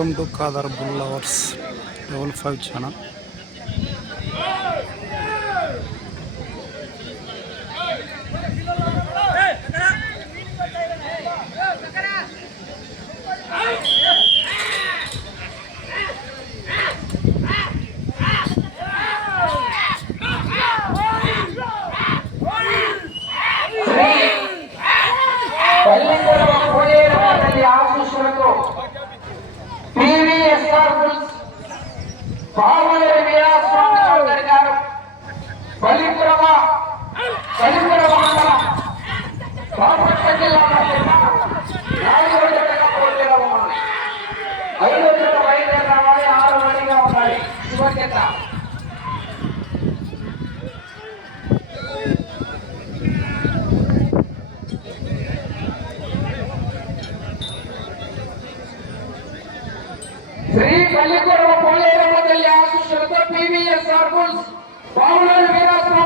Welcome to Khadar bull lovers double five channel పల్లెటూరు కోడేరమ్మ తల్లి ఆశీస్సులతో పివిఎస్ఆర్ బుల్స్ పావులేరు వీరాస్వామి చౌదరి గారు బలిపురమ బలిపురమ మండలం? బాపట్ల జిల్లా నాలుగో జతగా పోటీలో ఉన్నాయి ఐదో జత బయలుదేరి రావాలి ఆరు మణిగా ఉండాలి. చివరి జత. శ్రీ పల్లికొరవ పోలేరమ్మ తల్లి ఆశీస్సులతో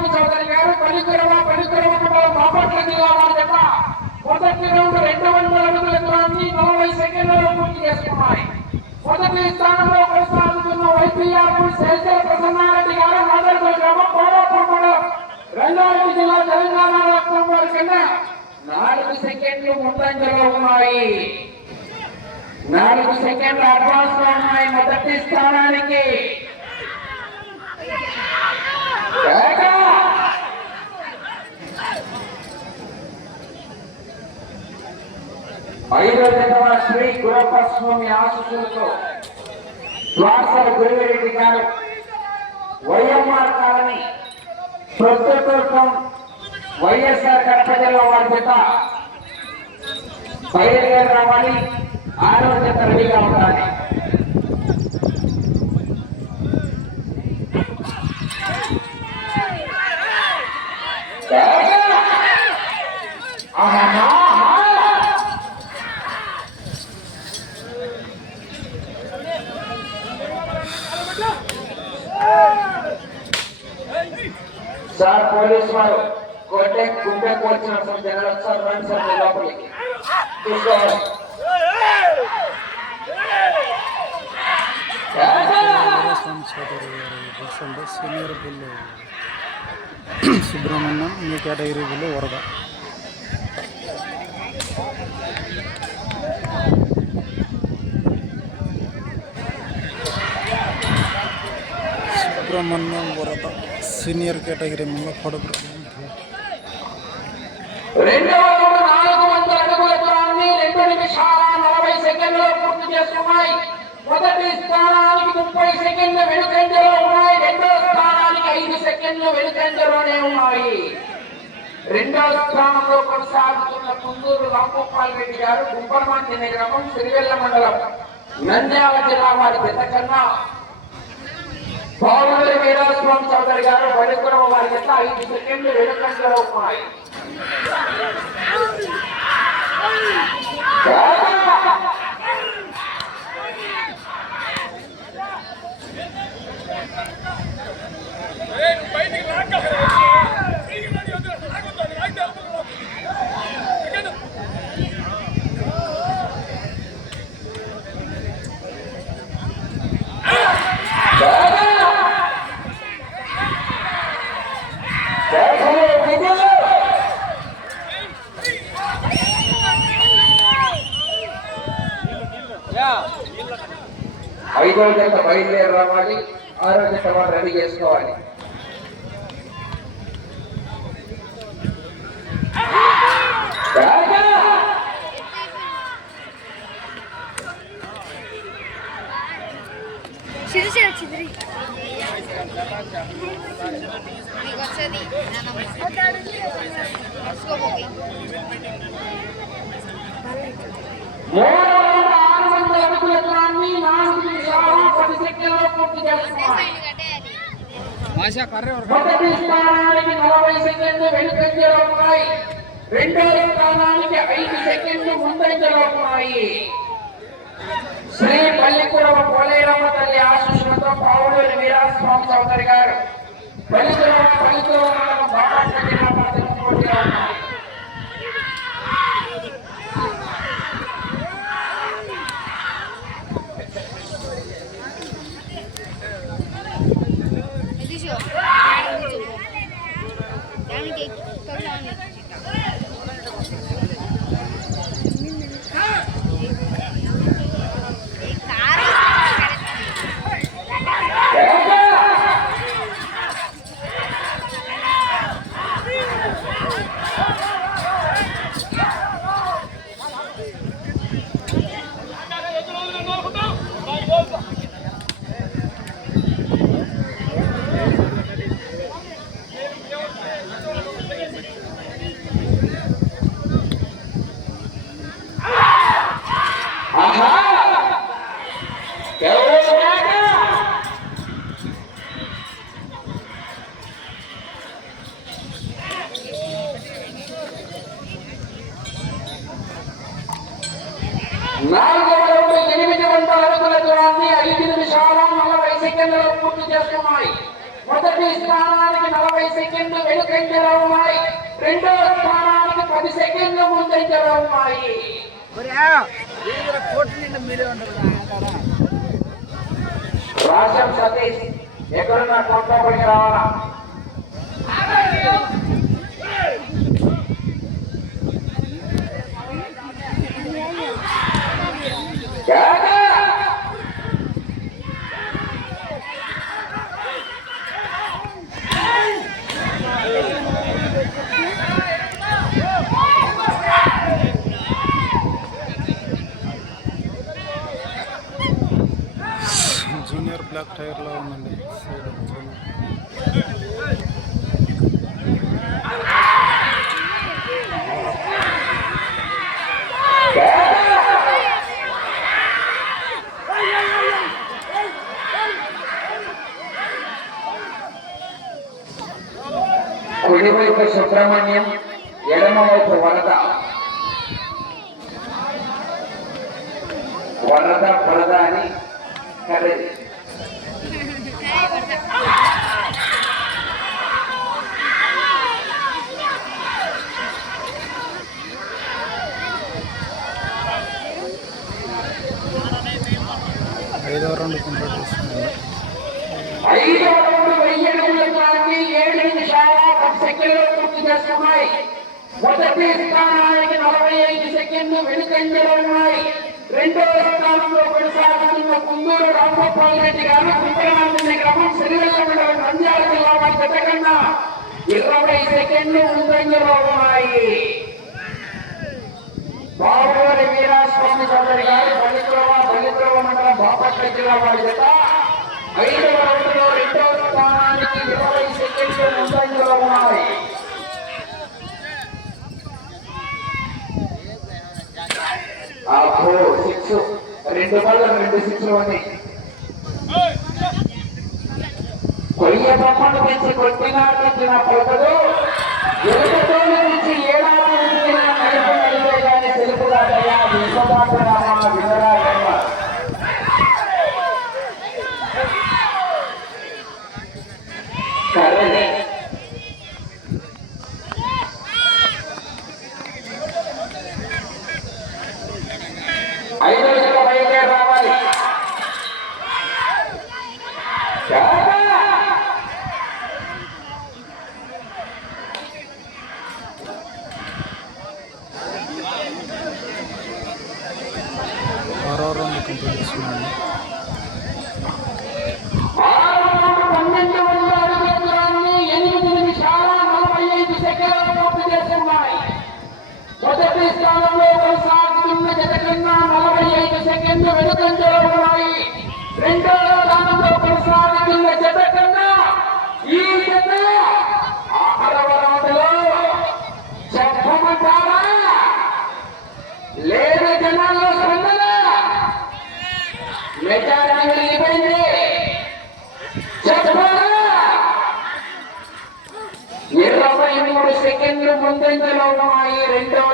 రామస్వామి చౌదరి గారు పరిశ్రమ పల్లికొరవ బాపట్ల జిల్లా వారి జత మొదటి రౌండ్ రెండు వందల అడుగుల దూరాన్ని నలభై సెకండ్లలో పూర్తి చేసుకున్నాయి. మొదటి స్థానంలో కొనసాగుతున్న వైపీఆర్ బుల్స్ ప్రసన్నారెడ్డి గారు నాదర్గల్ గ్రామం కోరాపూర్ మండలం. రంగారెడ్డి జిల్లా తెలంగాణ రాష్ట్రం వారి కన్నా నాలుగు సెకండ్లు ముందంజలో ఉన్నాయి. నాలుగు సెకండ్లు అడ్వాన్స్లో ఉన్నాయి మొదటి స్థానానికి. ఏక! ఐదో జతవ శ్రీ గురప్ప స్వామి ఆశీస్సులతో ద్వారసల గురువిరెడ్డి గారు వైఎంఆర్ కాలనీ ప్రస్తుతం వైఎస్ఆర్ కట్టగల వారి చేత బయలుదేరి రావాలి ఆరోగ్య తరలిగా ఉండాలి ఆహా! సార్ పోలీస్ వారు కొట్టే గుండె కోల్చిన జనాలు సార్ రండి సార్ మీ లోపలికి. తీసుకోవాలి. సీనియర్ సుబ్రహ్మణ్యం కేటగిరీ బిల్లు వరద. సుబ్రహ్మణ్యం వరద. సీనియర్ కేటగిరీ మీద ఫోటోగ్రఫీ రెండవ నాలుగు దూరాన్ని నలభై పూర్తి చేస్తున్నాయి మొదటి స్థానానికి ముప్పై సెకండ్ల వెనుకంజలో ఉన్నాయి. రెండో స్థానానికి ఐదు సెకండ్లు వెనుకంజలోనే ఉన్నాయి. రెండో స్థానంలో కొనసాగుతున్న కుందూరు రాంగోపాల్ రెడ్డి గారు గుంపరమాంజనే గ్రామం సిరివెల్ల మండలం నంద్యాల జిల్లా వారి పెద్ద కన్నా పౌరులు వీరాస్వామి చౌదరి గారు పడుకున్న వారి జత ఐదు సెకండ్లు వెనుకంజలో ఉన్నాయి ఐదో జత బయలుదేరి రావాలి ఆరో జత రెడీ చేసుకోవాలి చిరు చిరు చిదిరి నీకు వచ్చేది తీసుకోపోయి మూడు వందల ఆరు వందల అడుగుల దూరాన్ని నాలుగు నిమిషాల పది సెకండ్లలో పూర్తి చేస్తున్నారు మొదటి స్థానానికి నలభై సెకండ్లు వెనుకంజలో ఉన్నాయి రెండో స్థానానికి ఐదు సెకండ్లు ముందంజలో ఉన్నాయి శ్రీ పల్లికురవ పోలేరమ్మ తల్లి ఆశీస్సులతో పావులూరి వీరాస్వామి చౌదరి గారు. పల్లికురవ పల్లికురవ మండలం బాపట్ల జిల్లా పరిధిలో పోటీలో ఉన్నారు సెకండ్లలో పూర్తి చేస్తున్నాయి మొదటి స్థానానికి నలభై సెకండ్లు వెనుకంజలో ఉన్నాయి రెండో స్థానానికి పది సెకండ్లు ముందంజలో ఉన్నాయి రాష్ట్రం సతీష్ ఎక్కడున్నా కొంతపడికి రావాలా బ్లాక్ టైర్లో ఉందండి. సైడ్ కుడివైపు సుబ్రహ్మణ్యం ఎడమవైపు వరద. వరద వరద అని కర్రీ ఐదో రౌండ్ కంప్లీట్ చేస్తున్నాను. ఐదో రౌండ్ వెయ్యి అడుగుల దాటి ఏడు నిమిషాల పది సెకండ్లు పూర్తి చేస్తున్నాయి. మొదటి స్థానానికి నలభై ఐదు సెకండ్లు వెనుకంజలో ఉన్నాయి. రెండో స్థానంలో కొనసాగుతున్న కుందూరు రామగోపాల్ రెడ్డి గారు కుక్కరామని గ్రామం సిరివెల్ల మండలం నంద్యాల జిల్లా వారి జత కన్నా ఇరవై సెకండ్లు ముందంజలో ఉన్నాయి. బాబువారి వీరాస్వామి చౌదరి గారు బలిద్రోవ బలిద్రోవ మండలం బాపట్ల జిల్లా వారి జత. ఐదవ రౌండ్లో రెండవ స్థానానికి ఇరవై సెకండ్లు ముందంజలో ఉన్నాయి. సిక్స్ రెండు బాల్ రెండు సిక్స్ ఉన్నాయి. కొయ్య బొమ్మను పెంచి కొట్టినా తెచ్చిన పలకదు ఎలుకతో నుంచి ఏడాది నుంచి నా కడుపు నడిపే కానీ తెలుపుగా దయా విశ్వదాత రామ వినరా రామ. సరే ఐదో జత బయలుదేరి రావాలి జాగ్రత్త. ఆరో రౌండ్ కంప్లీట్ చేస్తున్నాను ఆరు పన్నెండు వందల అడుగుల దూరాన్ని ఎనిమిది నిమిషాల నలభై ఐదు సెకండ్లు పూర్తి చేస్తున్నాయి మొదటి స్థానంలో కొనసాగుతున్న జత కన్నా నలభై ఐదు సెకండ్లు వెనుకంజలో ఉన్నాయి రెండో స్థానంలో కొనసాగుతున్న జత కన్నా ఈ జత ఆరవ రౌండ్లో చెప్పమంటారా లేదా జనాల్లో స్పందన మెజారిటీ వెళ్ళిపోయింది చెప్పరా ఇరవై మూడు సెకండ్లు ముందంజలో ఉన్నాయి. రెండవ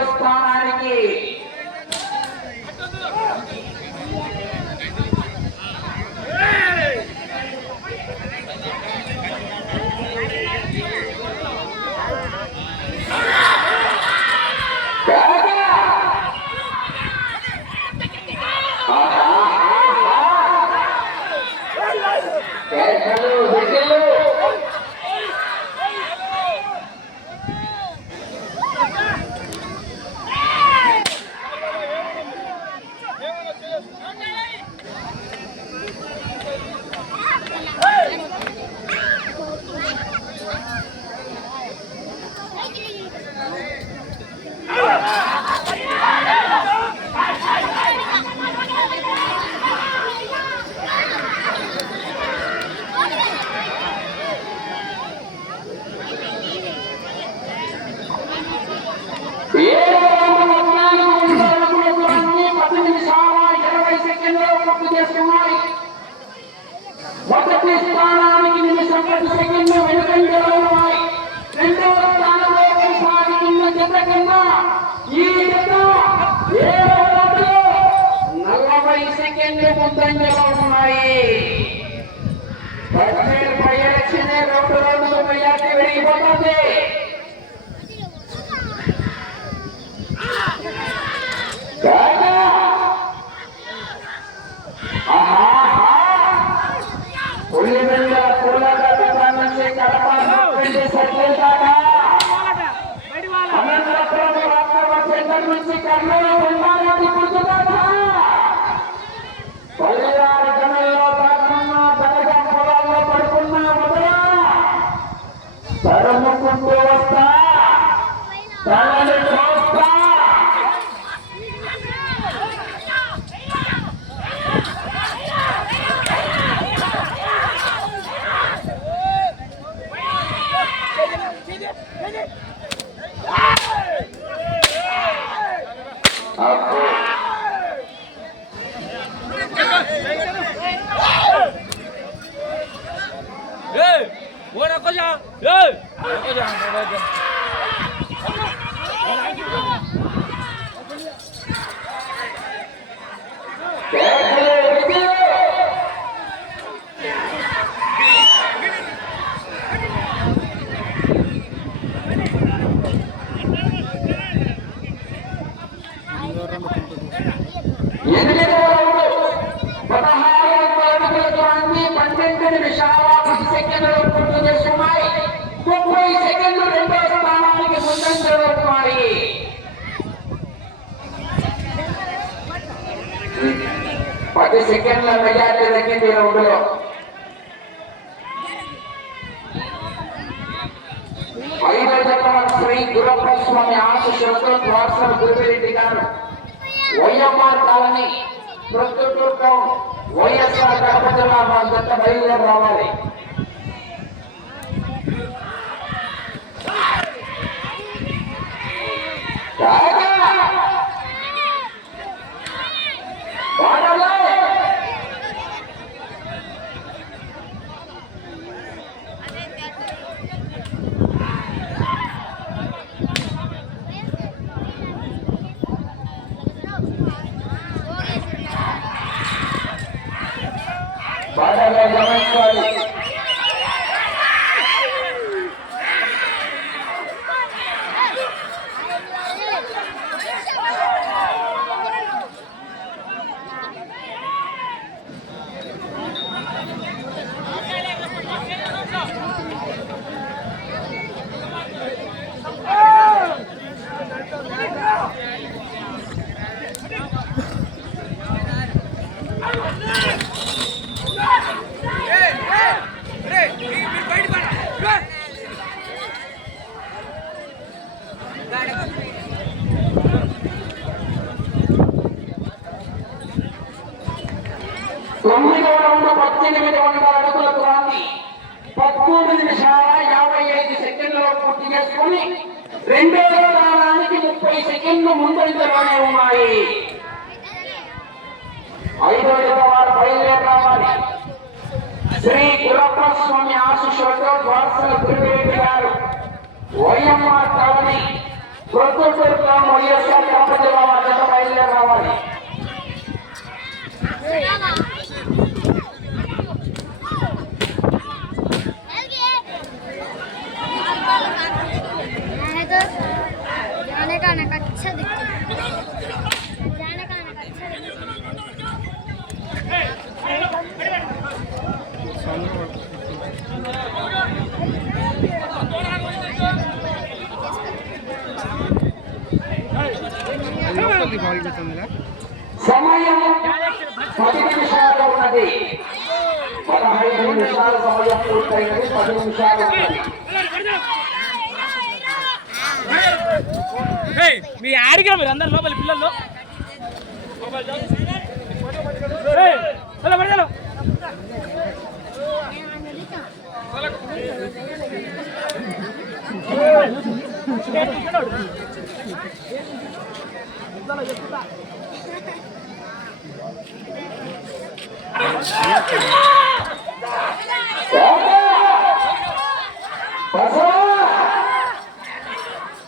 good. పది సెకండ్ల మెజార్టీ తగ్గింది ఈ రౌండ్లో ఐదో జతల శ్రీ గురప్ప స్వామి ఆశీస్సులతో ద్వారసల గురువిరెడ్డి గారు YMR colony Proddatur town YSR Kadapa జిల్లా మా జత బయలుదేరి రావాలి. Yeah. Vai, vai, vai. పదమూడు నిమిషాల యాభై ఐదు సెకండ్లలో పూర్తి చేసుకుని రెండో స్థానానికి ముప్పై సెకండ్లు ముందంజలోనే ఉన్నాయి. ఐదో వారు బయలుదేరి రావాలి. శ్రీ గురప్ప స్వామి ఆశీస్సులతో ద్వారసల గురువేడి గారు వైఎంఆర్ కాలనీ ప్రొద్దుటూరులో వైఎస్ఆర్ కడప జిల్లా జత బయలుదేరి రావాలి. సమయం పది నిమిషాలు ఉన్నది. పదహైదు నిమిషాల సమయం పూర్తయినది. పది నిమిషాలు ఉన్నది. ఏయ్ మీ ఆడిగా మీరు అందరు లోపల పిల్లలు. ఏయ్ చలో పడగలరు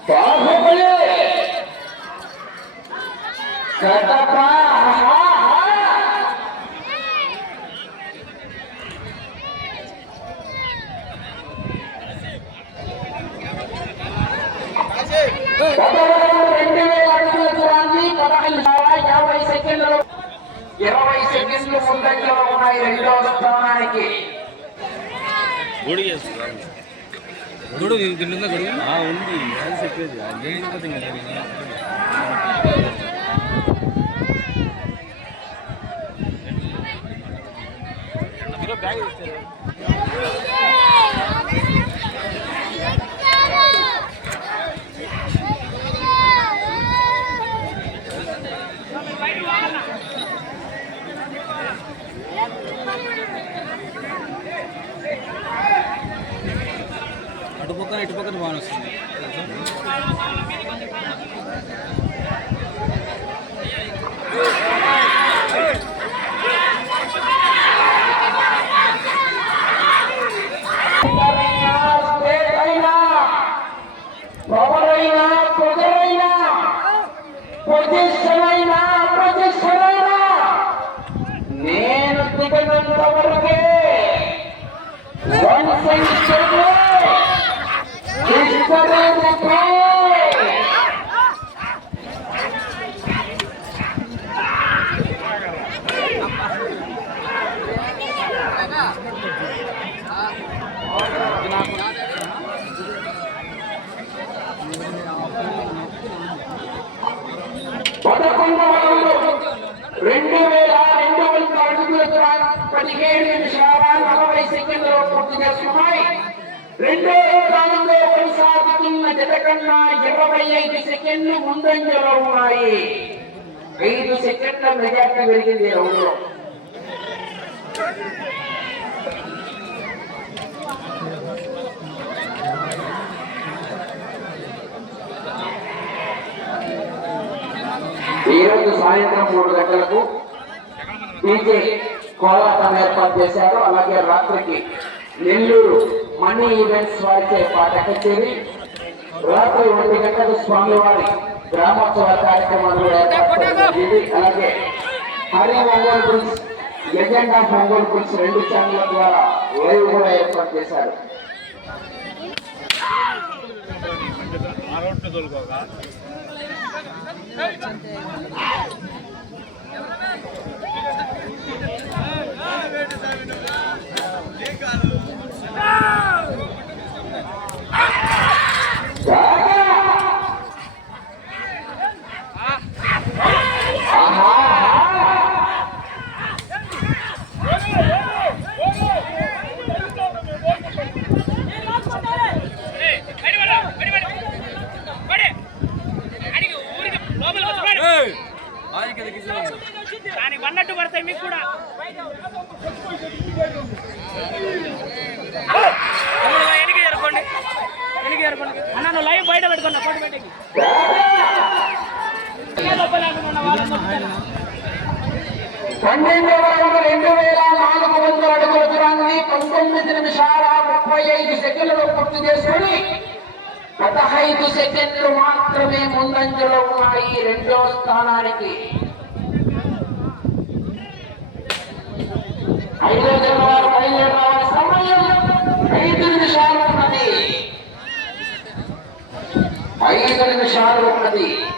బాహుబలి కడప ఇరవై సెకండ్లు ముందంజలో ఉన్నాయి రెండవ స్థానానికి గొడుగు చేస్తున్నారు గొడుగు తింటుందా గొడుగు ఉంది అది చెప్పేది అటు పక్కన ఇటు పక్కన బాగా వస్తుంది. పదిహేడు నిమిషాల నలభై పూర్తి చేసుకున్నాయి రెండో స్థానంలో కొనసాగుతున్న జత కన్నా ఇరవై ఐదు సెకండ్లు ముందంజలో ఉన్నాయి. ఐదు సెకండ్ల మెజార్టీ పెరిగింది ఈ రౌండ్ సాయంత్రం మూడు గంటలకు డీజే కోలాటం ఏర్పాటు చేశారు. అలాగే రాత్రికి నెల్లూరు మనీ ఈవెంట్స్ వారిచే పాట కచేరి. రాత్రి ఒంటి గంటలకు స్వామివారి గ్రామోత్సవ కార్యక్రమాలు ఏర్పాటు అలాగే Hari Ongole bridge legend of Ongole bridge రెండు ఛానళ్ళ ద్వారా లైవ్ కూడా ఏర్పాటు చేశారు. దానికి అన్నట్టు పడతాయి మీకు కూడా. తమ్ముడు, వెనక్కి జరుపుకోండి. వెనక జరుపుకోండి. అన్న నువ్వు లైవ్ బయట పెట్టుకున్నా ఫోటో బయటకి లోపల లేకుండా రెండు వేల నాలుగు వందల అడుగుల దూరాన్ని పంతొమ్మిది నిమిషాల ముప్పై ఐదు సెకండ్లు పూర్తి చేసుకుని పదహైదు సెకండ్లు మాత్రమే ముందంజలో ఉన్నాయి రెండో స్థానానికి. ఐదో జనవరి బయలుదేరాలి ఐదు నిమిషాలు ఉన్నది. ఐదు నిమిషాలు ఉన్నది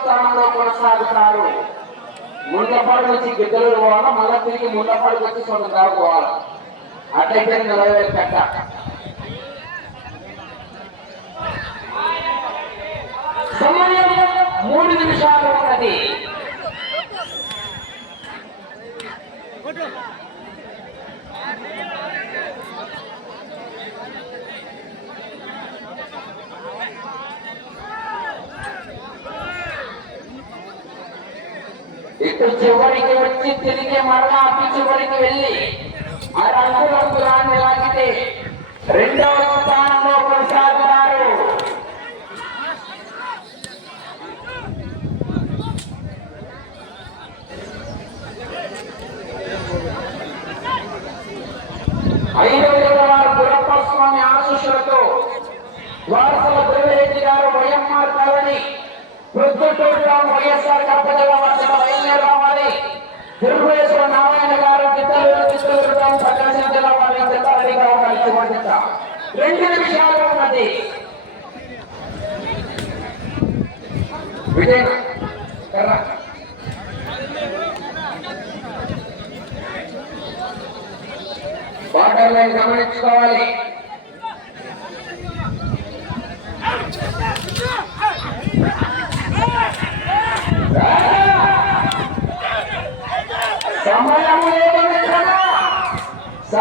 స్థానంలో కొనసాగుతారు. ముండపాడు వచ్చి గిద్దలు పోవాలా మళ్ళా తిరిగి ముండపాడు వచ్చి సొంత పోవాలా? అట్లయితే నలభై వేలు సమయం మూడు నిమిషాలు ఉన్నది ఇటు చివరికి వచ్చి తిరిగి మరలా అటు చివరికి వెళ్ళి ఆ రంగు రంగులాన్ని లాగితే రెండవ స్థానంలో కొనసాగుతారు ఐదవ వారు గురప్ప స్వామి ఆశీస్సులతో వారసుల గురువేటి గారు వైఎంఆర్ కాలనీ వైఎస్ఆర్ కడప వర్షం బయలుదేరి రావాలి నారాయణ గారు చిత్తూరు చిత్తూరు ప్రకాశం జిల్లా వారి చిత్తారెడ్డిగా ఉండాలి రెండు నిమిషాలు ఉన్నది బార్డర్ లైన్ గమనించుకోవాలి.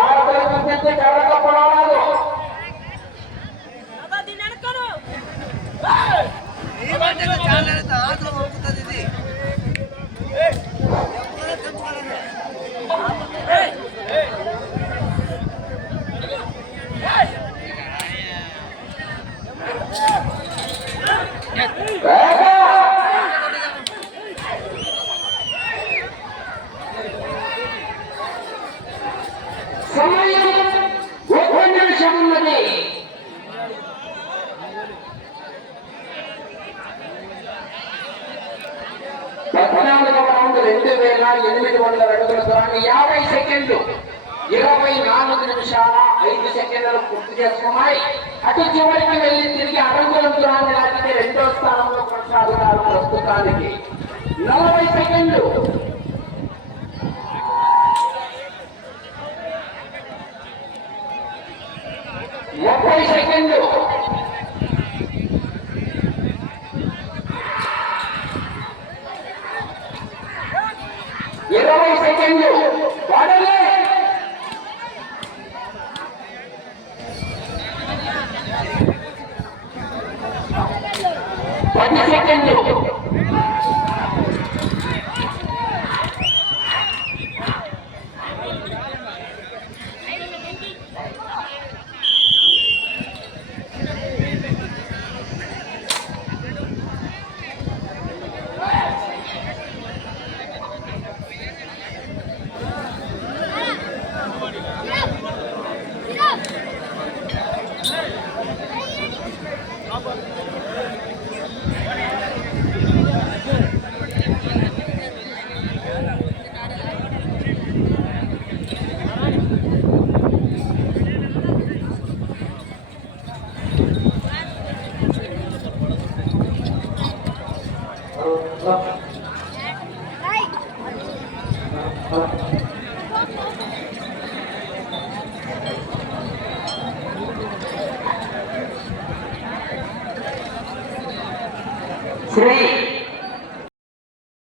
సార్ ప్రయత్నించి కర్రకపోవడాలు సమయం ఒక నిమిషం ఉన్నది పద్నాలుగవ రౌండ్ రెండు వేల ఎనిమిది వందల అడుగుల దూరాన్ని యాభై సెకండ్లు ఇరవై నాలుగు నిమిషాల ఐదు సెకండ్లు పూర్తి చేసుకున్నాయి. అటు చివరికి వెళ్ళి తిరిగి అరంగులం దూరాన్ని లాగితే రెండో స్థానంలో కొనసాగుతారు ప్రస్తుతానికి. నలభై సెకండ్లు. ముప్పై సెకండ్లు. ఇరవై సెకండ్లు. పది సెకండ్లు